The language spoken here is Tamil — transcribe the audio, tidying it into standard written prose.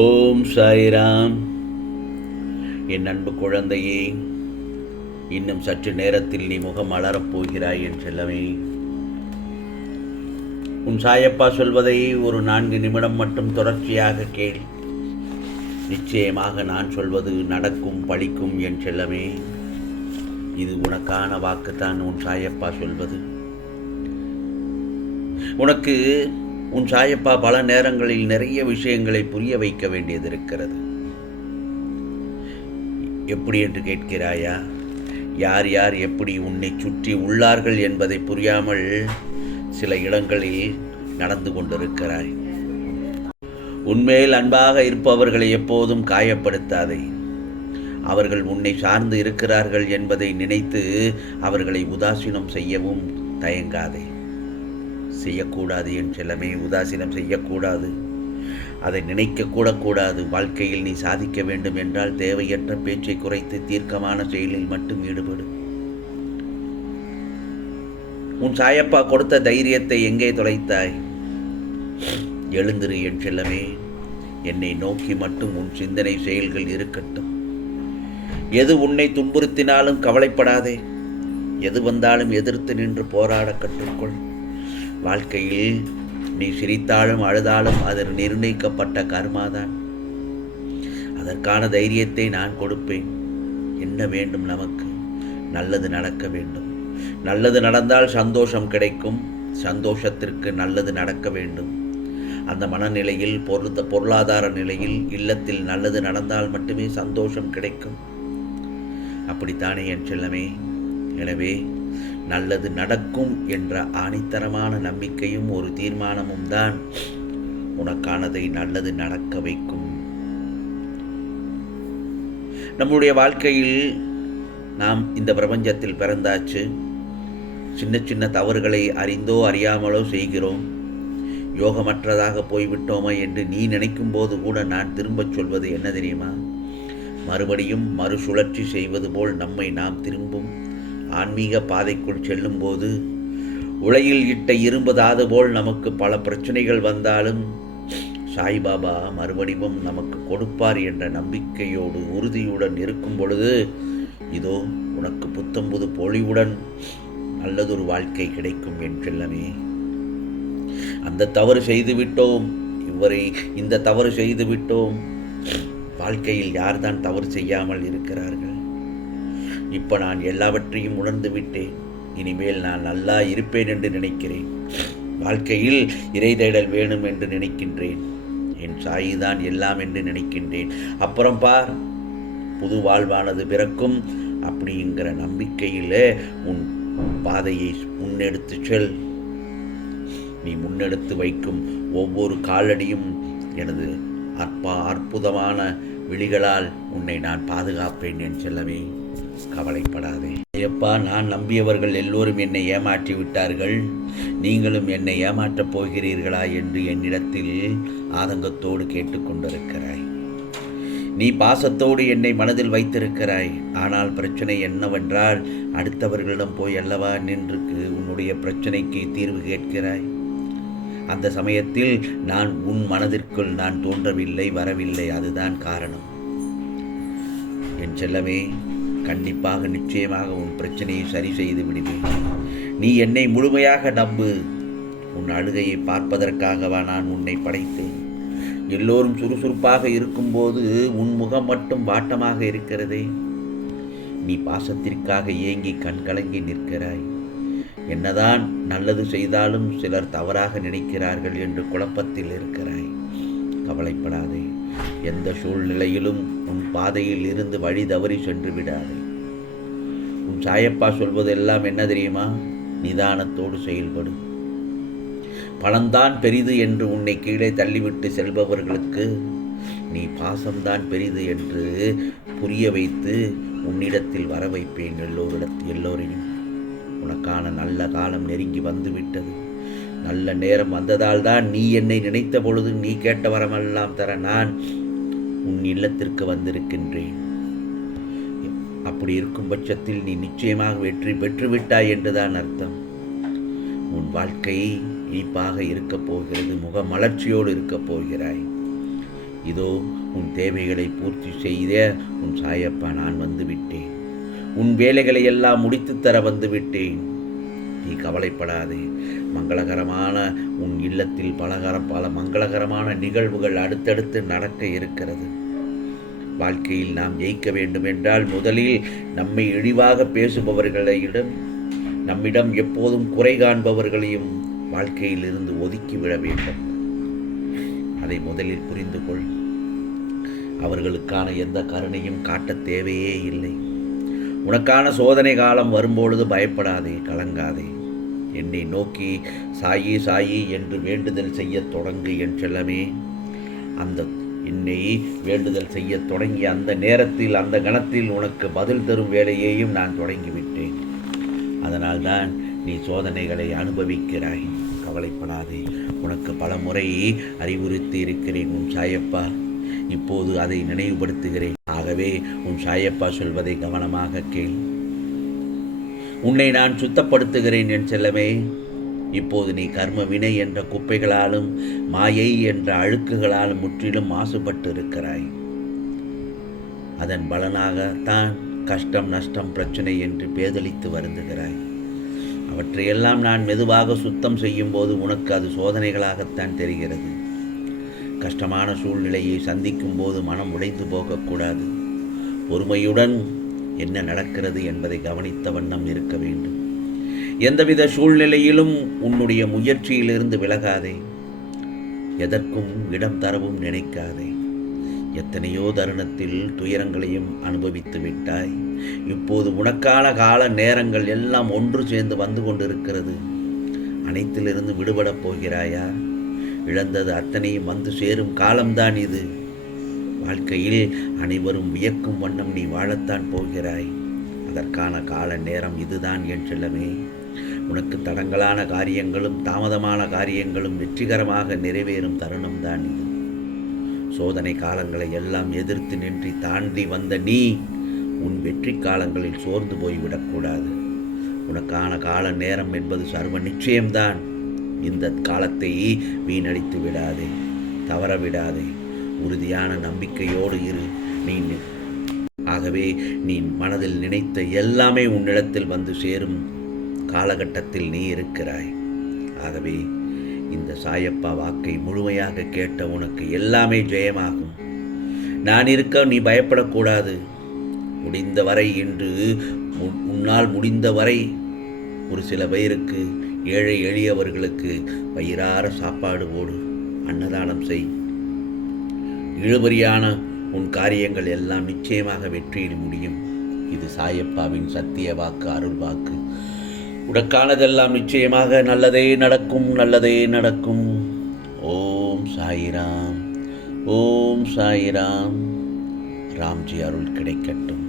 ஓம் சாய்ராம். என் அன்பு குழந்தையே, இன்னும் சற்று நேரத்தில் நீ முகம் மலரப் போகிறாய் என் செல்லமே. உன் சாயப்பா சொல்வதை ஒரு 4 நிமிடம் மட்டும் தொடர்ச்சியாக கேள். நிச்சயமாக நான் சொல்வது நடக்கும், பலிக்கும் என் செல்லமே. இது உனக்கான வாக்குத்தான் உன் சாயப்பா சொல்வது. உனக்கு உன் சாயப்பா பல நேரங்களில் நிறைய விஷயங்களை புரிய வைக்க வேண்டியது இருக்கிறது. எப்படி என்று கேட்கிறாயா? யார் யார் எப்படி உன்னை சுற்றி உள்ளார்கள் என்பதை புரியாமல் சில இடங்களில் நடந்து கொண்டிருக்கிறாய். உன்மேல் அன்பாக இருப்பவர்களை எப்போதும் காயப்படுத்தாதே. அவர்கள் உன்னை சார்ந்து இருக்கிறார்கள் என்பதை நினைத்து அவர்களை உதாசீனம் செய்யவும் தயங்காதே. செய்யக்கூடாது என் செல்லமே, உதாசீனம் செய்யக்கூடாது. அதை நினைக்க கூடக்கூடாது. வாழ்க்கையில் நீ சாதிக்க வேண்டும் என்றால் தேவையற்ற பேச்சை குறைத்து தீர்க்கமான செயலில் மட்டும் ஈடுபடு. உன் சாயப்பா கொடுத்த தைரியத்தை எங்கே தொலைத்தாய்? எழுந்திரு என் செல்லமே. என்னை நோக்கி மட்டும் உன் சிந்தனை செயல்கள் இருக்கட்டும். எது உன்னை துன்புறுத்தினாலும் கவலைப்படாதே. எது வந்தாலும் எதிர்த்து நின்று போராட கற்றுக்கொள். வாழ்க்கையில் நீ சிரித்தாலும் அழுதாலும் அது நிர்ணயிக்கப்பட்ட கர்மாதான். அதற்கான தைரியத்தை நான் கொடுப்பேன். என்ன வேண்டும் நமக்கு? நல்லது நடக்க வேண்டும். நல்லது நடந்தால் சந்தோஷம் கிடைக்கும். சந்தோஷத்திற்கு நல்லது நடக்க வேண்டும். அந்த மனநிலையில் பொருளாதார நிலையில் இல்லத்தில் நல்லது நடந்தால் மட்டுமே சந்தோஷம் கிடைக்கும். அப்படித்தானே என் செல்லமே? எனவே நல்லது நடக்கும் என்ற ஆணித்தரமான நம்பிக்கையும் ஒரு தீர்மானமும் தான் உனக்கானதை நல்லது நடக்க வைக்கும். நம்முடைய வாழ்க்கையில் நாம் இந்த பிரபஞ்சத்தில் பிறந்தாச்சு. சின்ன சின்ன தவறுகளை அறிந்தோ அறியாமலோ செய்கிறோம். யோகமற்றதாக போய்விட்டோமா என்று நீ நினைக்கும் போது கூட நான் திரும்பச் சொல்வது என்ன தெரியுமா? மறுபடியும் மறுசுழற்சி செய்வது போல் நம்மை நாம் திரும்பும் ஆன்மீக பாதைக்குள் செல்லும்போது உலையில் இட்ட இரும்பு தாது போல் நமக்கு பல பிரச்சனைகள் வந்தாலும் சாய்பாபா மறுபடியும் நமக்கு கொடுப்பார் என்ற நம்பிக்கையோடு உறுதியுடன் இருக்கும் பொழுது இதோ உனக்கு புத்தம்புது பொலிவுடன் நல்லதொரு வாழ்க்கை கிடைக்கும் என் செல்லமே. அந்த தவறு செய்துவிட்டோம், இந்த தவறு செய்துவிட்டோம். வாழ்க்கையில் யார்தான் தவறு செய்யாமல் இருக்கிறார்கள்? இப்போ நான் எல்லாவற்றையும் உணர்ந்து விட்டேன். இனிமேல் நான் நல்லா இருப்பேன் என்று நினைக்கிறேன். வாழ்க்கையில் இறை தேடல் வேணும் என்று நினைக்கின்றேன். என் சாயிதான் எல்லாம் என்று நினைக்கின்றேன். அப்புறம் பார், புது வாழ்வானது பிறக்கும். அப்படிங்கிற நம்பிக்கையில் உன் பாதையை முன்னெடுத்து செல். நீ முன்னெடுத்து வைக்கும் ஒவ்வொரு காலடியும் எனது அற்புதமான விழிகளால் உன்னை நான் பாதுகாப்பேன் என் செல்லவே. கவலைப்படாதே. ஐயப்பா, நான் நம்பியவர்கள் எல்லோரும் என்னை ஏமாற்றி விட்டார்கள். நீங்களும் என்னை ஏமாற்றப் போகிறீர்களா என்று என்னிடத்தில் ஆதங்கத்தோடு கேட்டுக்கொண்டிருக்கிறாய். நீ பாசத்தோடு என்னை மனதில் வைத்திருக்கிறாய். ஆனால் பிரச்சனை என்னவென்றால் அடுத்தவர்களிடம் போய் அல்லவா நின்று உன்னுடைய பிரச்சனைக்கு தீர்வு கேட்கிறாய். அந்த சமயத்தில் நான் உன் மனதிற்குள் நான் தோன்றவில்லை, வரவில்லை. அதுதான் காரணம் என் செல்லமே. கண்டிப்பாக நிச்சயமாக உன் பிரச்சனையை சரி செய்து விடுவேன். நீ என்னை முழுமையாக நம்பு. உன் அழுகையை பார்ப்பதற்காகவா நான் உன்னை படைத்தேன்? எல்லோரும் சுறுசுறுப்பாக இருக்கும்போது உன் முகம் மட்டும் வாட்டமாக இருக்கிறதே. நீ பாசத்திற்காக ஏங்கி கண்கலங்கி நிற்கிறாய். என்னதான் நல்லது செய்தாலும் சிலர் தவறாக நினைக்கிறார்கள் என்று குழப்பத்தில் இருக்கிறாய். கவலைப்படாதே. எந்த சூழ்நிலையிலும் உன் பாதையில் இருந்து வழி தவறி சென்று விடாதே. உன் சாயப்பா சொல்வதெல்லாம் என்ன தெரியுமா? நிதானத்தோடு செயல்படு. பணம்தான் பெரிது என்று உன்னை கீழே தள்ளிவிட்டு செல்பவர்களுக்கு நீ பாசம்தான் பெரிது என்று புரிய வைத்து உன்னிடத்தில் வர வைப்பேன் எல்லோரையும். உனக்கான நல்ல காலம் நெருங்கி வந்துவிட்டது. நல்ல நேரம் வந்ததால் தான் நீ என்னை நினைத்த பொழுது நீ கேட்ட வரமெல்லாம் தர நான் உன் இல்லத்திற்கு வந்திருக்கின்றேன். அப்படி இருக்கும் பட்சத்தில் நீ நிச்சயமாக வெற்றி பெற்றுவிட்டாய் என்றுதான் அர்த்தம். உன் வாழ்க்கை இனிப்பாக இருக்கப் போகிறது. முக மலர்ச்சியோடு இருக்கப் போகிறாய். இதோ உன் தேவைகளை பூர்த்தி செய்த உன் சாயப்பா நான் வந்து விட்டேன். உன் வேலைகளை எல்லாம் முடித்து தர வந்து விட்டேன். நீ கவலைப்படாதே. மங்களகரமான உன் இல்லத்தில் பல மங்களகரமான நிகழ்வுகள் அடுத்தடுத்து நடக்க இருக்கிறது. வாழ்க்கையில் நாம் ஜெயிக்க வேண்டும் என்றால் முதலில் நம்மை இழிவாக பேசுபவர்களிடம், நம்மிடம் எப்போதும் குறை காண்பவர்களையும் வாழ்க்கையில் இருந்து ஒதுக்கிவிட வேண்டும். அதை முதலில் புரிந்து கொள். அவர்களுக்கான எந்த கருணையும் காட்ட தேவையே இல்லை. உனக்கான சோதனை காலம் வரும்பொழுது பயப்படாதே, கலங்காதே. என்னை நோக்கி சாயி சாயி என்று வேண்டுதல் செய்ய தொடங்கு என் செல்லமே. அந்த என்னை வேண்டுதல் செய்ய தொடங்கிய அந்த நேரத்தில், அந்த கணத்தில் உனக்கு பதில் தரும் வேலையையும் நான் தொடங்கிவிட்டேன். அதனால்தான் நீ சோதனைகளை அனுபவிக்கிறாய். கவலைப்படாதே. உனக்கு பல முறை அறிவுறுத்தி இருக்கிறேன் உன் சாயப்பா. இப்போது அதை நினைவுபடுத்துகிறேன். ஆகவே உன் சாயப்பா சொல்வதை கவனமாக கேள். உன்னை நான் சுத்தப்படுத்துகிறேன் என் செல்லமே. இப்போது நீ கர்ம வினை என்ற குப்பைகளாலும் மாயை என்ற அழுக்குகளாலும் முற்றிலும் மாசுபட்டு இருக்கிறாய். அதன் பலனாகத்தான் கஷ்டம், நஷ்டம், பிரச்சனை என்று பேதலித்து வருந்துகிறாய். அவற்றையெல்லாம் நான் மெதுவாக சுத்தம் செய்யும் போது உனக்கு அது சோதனைகளாகத்தான் தெரிகிறது. கஷ்டமான சூழ்நிலையை சந்திக்கும் போது மனம் உடைந்து போகக்கூடாது. பொறுமையுடன் என்ன நடக்கிறது என்பதை கவனித்த வண்ணம் இருக்க வேண்டும். எந்தவித சூழ்நிலையிலும் உன்னுடைய முயற்சியிலிருந்து விலகாதே. எதற்கும் இடம் தரவும் நினைக்காதே. எத்தனையோ தருணத்தில் துயரங்களையும் அனுபவித்து விட்டாய். இப்போது உனக்கான கால நேரங்கள் எல்லாம் ஒன்று சேர்ந்து வந்து கொண்டிருக்கிறது. அனைத்திலிருந்து விடுபடப் போகிறாயா? இழந்தது அத்தனையும் வந்து சேரும் காலம்தான் இது. வாழ்க்கையில் அனைவரும் வியக்கும் வண்ணம் நீ வாழத்தான் போகிறாய். அதற்கான கால நேரம் இதுதான் என் செல்லமே. உனக்கு தடங்கலான காரியங்களும் தாமதமான காரியங்களும் வெற்றிகரமாக நிறைவேறும் தருணம்தான் இது. சோதனை காலங்களை எல்லாம் எதிர்த்து நின்று தாண்டி வந்த நீ உன் வெற்றி காலங்களில் சோர்ந்து போய்விடக்கூடாது. உனக்கான கால நேரம் என்பது சர்வ நிச்சயம்தான். இந்த காலத்தை வீணடித்து விடாதே, தவற விடாதே. உறுதியான நம்பிக்கையோடு இரு. ஆகவே நீ மனதில் நினைத்த எல்லாமே உன்னிடத்தில் வந்து சேரும் காலகட்டத்தில் நீ இருக்கிறாய். ஆகவே இந்த சாயப்பா வாக்கை முழுமையாக கேட்ட உனக்கு எல்லாமே ஜெயமாகும். நான் இருக்க நீ பயப்படக்கூடாது. முடிந்தவரை இன்று உன்னால் முடிந்தவரை ஒரு சில பேருக்கு, ஏழை எளியவர்களுக்கு வயிறார சாப்பாடு போடு, அன்னதானம் செய். இழுபறியான உன் காரியங்கள் எல்லாம் நிச்சயமாக வெற்றியில் முடியும். இது சாயப்பாவின் சத்திய வாக்கு, அருள் வாக்கு. உனக்கானதெல்லாம் நிச்சயமாக நல்லதே நடக்கும், நல்லதே நடக்கும். ஓம் சாயிராம், ஓம் சாயிராம். ராம்ஜி அருள் கிடைக்கட்டும்.